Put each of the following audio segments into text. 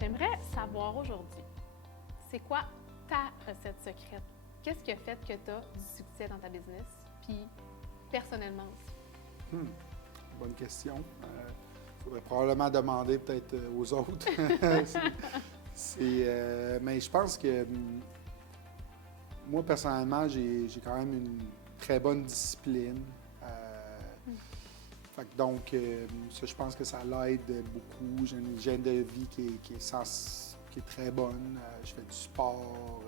J'aimerais savoir aujourd'hui, c'est quoi ta recette secrète? Qu'est-ce qui a fait que tu as du succès dans ta business? Puis, personnellement aussi. Bonne question. Il faudrait probablement demander peut-être aux autres. Mais je pense que moi, personnellement, j'ai quand même une très bonne discipline. Ça, je pense que ça l'aide beaucoup. J'ai une hygiène de vie qui est très bonne. Je fais du sport,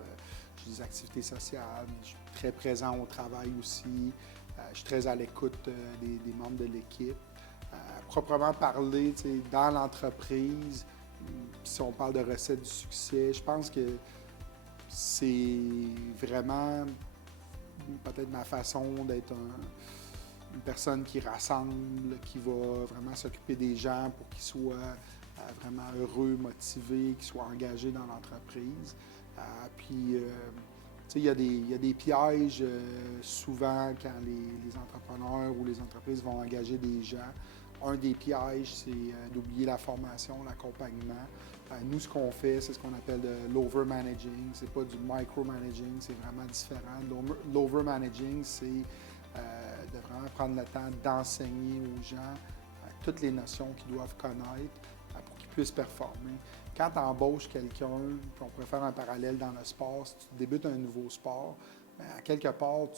j'ai des activités sociales, je suis très présent au travail aussi. Je suis très à l'écoute des membres de l'équipe. Proprement parler, dans l'entreprise, si on parle de recettes du succès, je pense que c'est vraiment peut-être ma façon d'être une personne qui rassemble, qui va vraiment s'occuper des gens pour qu'ils soient vraiment heureux, motivés, qu'ils soient engagés dans l'entreprise. Il y a des pièges souvent quand les entrepreneurs ou les entreprises vont engager des gens. Un des pièges, c'est d'oublier la formation, l'accompagnement. Nous, ce qu'on fait, c'est ce qu'on appelle de l'overmanaging. C'est pas du micromanaging, c'est vraiment différent. L'overmanaging, c'est de vraiment prendre le temps d'enseigner aux gens toutes les notions qu'ils doivent connaître pour qu'ils puissent performer. Quand tu embauches quelqu'un, puis on pourrait faire un parallèle dans le sport, si tu débutes un nouveau sport, bien, à quelque part,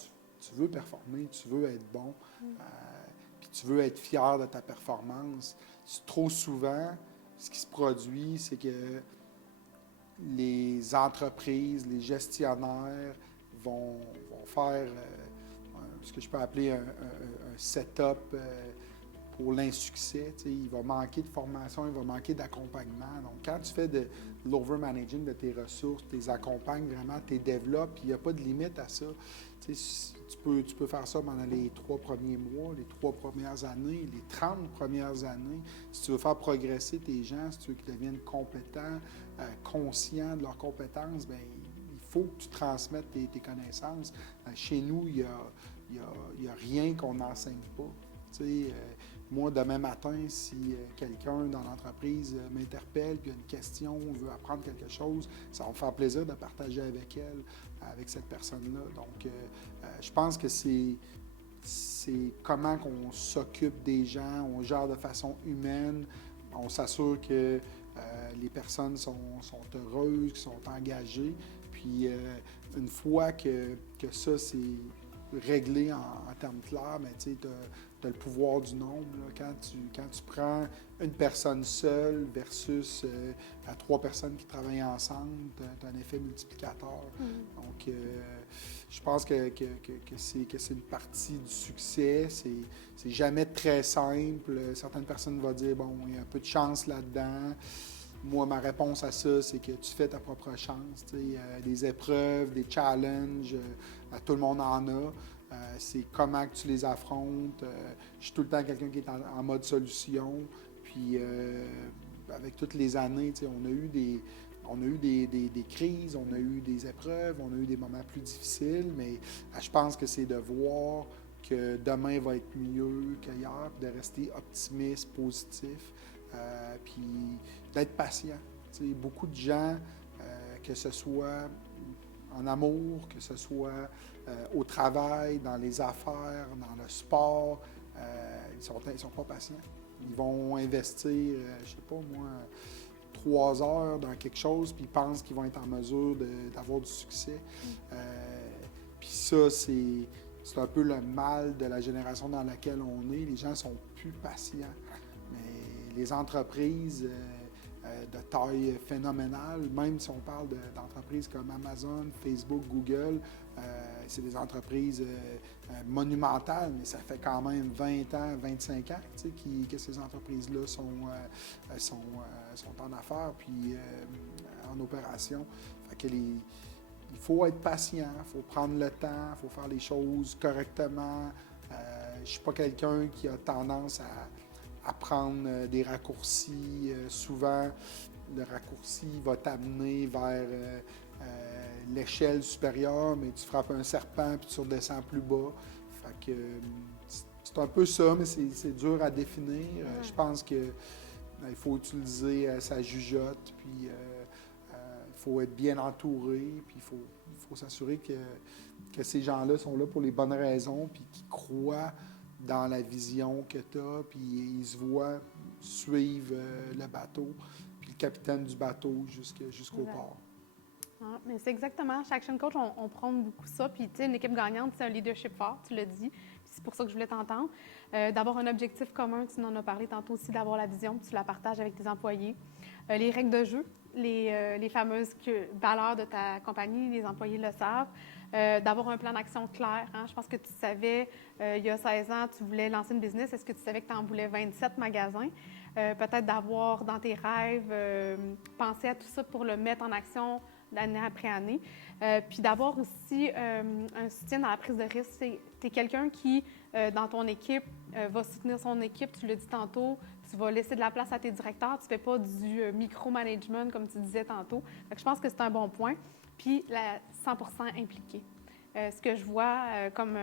tu veux performer, tu veux être bon, puis tu veux être fier de ta performance. Trop souvent, ce qui se produit, c'est que les entreprises, les gestionnaires vont faire ce que je peux appeler un setup pour l'insuccès. Il va manquer de formation, il va manquer d'accompagnement. Donc, quand tu fais de l'overmanaging de tes ressources, tu les accompagnes vraiment, tu les développes, puis il n'y a pas de limite à ça. Tu peux faire ça pendant les 3 premiers mois, les 3 premières années, les 30 premières années. Si tu veux faire progresser tes gens, si tu veux qu'ils deviennent compétents, conscients de leurs compétences, bien, il faut que tu transmettes tes connaissances. Chez nous, il n'y a rien qu'on n'enseigne pas. Moi, demain matin, si quelqu'un dans l'entreprise m'interpelle, puis a une question, ou veut apprendre quelque chose, ça va me faire plaisir de partager avec elle, avec cette personne-là. Donc, je pense que c'est comment qu'on s'occupe des gens, on gère de façon humaine, on s'assure que les personnes sont heureuses, qu'ils sont engagées. Puis, une fois que ça, c'est réglé en termes clairs, mais tu as le pouvoir du nombre. Là. Quand tu prends une personne seule versus 3 personnes qui travaillent ensemble, tu as un effet multiplicateur. Donc, je pense que c'est une partie du succès. C'est jamais très simple. Certaines personnes vont dire, bon, il y a un peu de chance là-dedans. Moi, ma réponse à ça, c'est que tu fais ta propre chance. Des épreuves, des challenges, tout le monde en a. C'est comment que tu les affrontes. Je suis tout le temps quelqu'un qui est en mode solution. Puis, avec toutes les années, on a eu des crises, on a eu des épreuves, on a eu des moments plus difficiles, mais je pense que c'est de voir que demain va être mieux qu'hier, de rester optimiste, positif. Puis d'être patient. Beaucoup de gens, que ce soit en amour, que ce soit au travail, dans les affaires, dans le sport, ils sont pas patients. Ils vont investir, je sais pas moi, 3 heures dans quelque chose, puis ils pensent qu'ils vont être en mesure d'avoir du succès. Puis ça, c'est un peu le mal de la génération dans laquelle on est. Les gens sont plus patients. Mais les entreprises de taille phénoménale, même si on parle d'entreprises comme Amazon, Facebook, Google, c'est des entreprises monumentales, mais ça fait quand même 20 ans, 25 ans que ces entreprises-là sont en affaires puis en opération. Fait que il faut être patient, il faut prendre le temps, il faut faire les choses correctement. Je ne suis pas quelqu'un qui a tendance à prendre des raccourcis. Souvent, le raccourci va t'amener vers l'échelle supérieure, mais tu frappes un serpent puis tu redescends plus bas. Fait que c'est un peu ça, mais c'est dur à définir. Je pense que Il faut utiliser sa jugeote, puis il faut être bien entouré, puis il faut s'assurer que ces gens-là sont là pour les bonnes raisons, puis qu'ils croient dans la vision que tu as, puis ils se voient suivre le bateau, puis le capitaine du bateau jusqu'au port. Ah, mais c'est exactement, chez Action Coach, on prône beaucoup ça. Puis, tu sais, une équipe gagnante, c'est un leadership fort, tu l'as dit. C'est pour ça que je voulais t'entendre. D'avoir un objectif commun, tu en as parlé tantôt aussi, d'avoir la vision, puis tu la partages avec tes employés. Les règles de jeu, les fameuses valeurs de ta compagnie, les employés le savent. D'avoir un plan d'action clair. Hein? Je pense que tu savais, il y a 16 ans, tu voulais lancer une business. Est-ce que tu savais que tu en voulais 27 magasins? Peut-être d'avoir dans tes rêves, pensé à tout ça pour le mettre en action d'année après année. Puis d'avoir aussi un soutien dans la prise de risque. Tu es quelqu'un qui, dans ton équipe, va soutenir son équipe. Tu l'as dit tantôt, tu vas laisser de la place à tes directeurs. Tu ne fais pas du micromanagement, comme tu disais tantôt. Fait que je pense que c'est un bon point. Puis, 100 % impliqué. Ce que je vois comme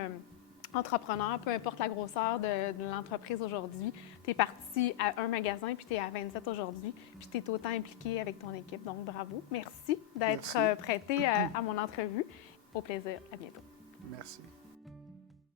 entrepreneur, peu importe la grosseur de l'entreprise aujourd'hui, tu es parti à un magasin, puis tu es à 27 aujourd'hui, puis tu es autant impliqué avec ton équipe. Donc, bravo. Merci d'être prêté à mon entrevue. Au plaisir. À bientôt. Merci.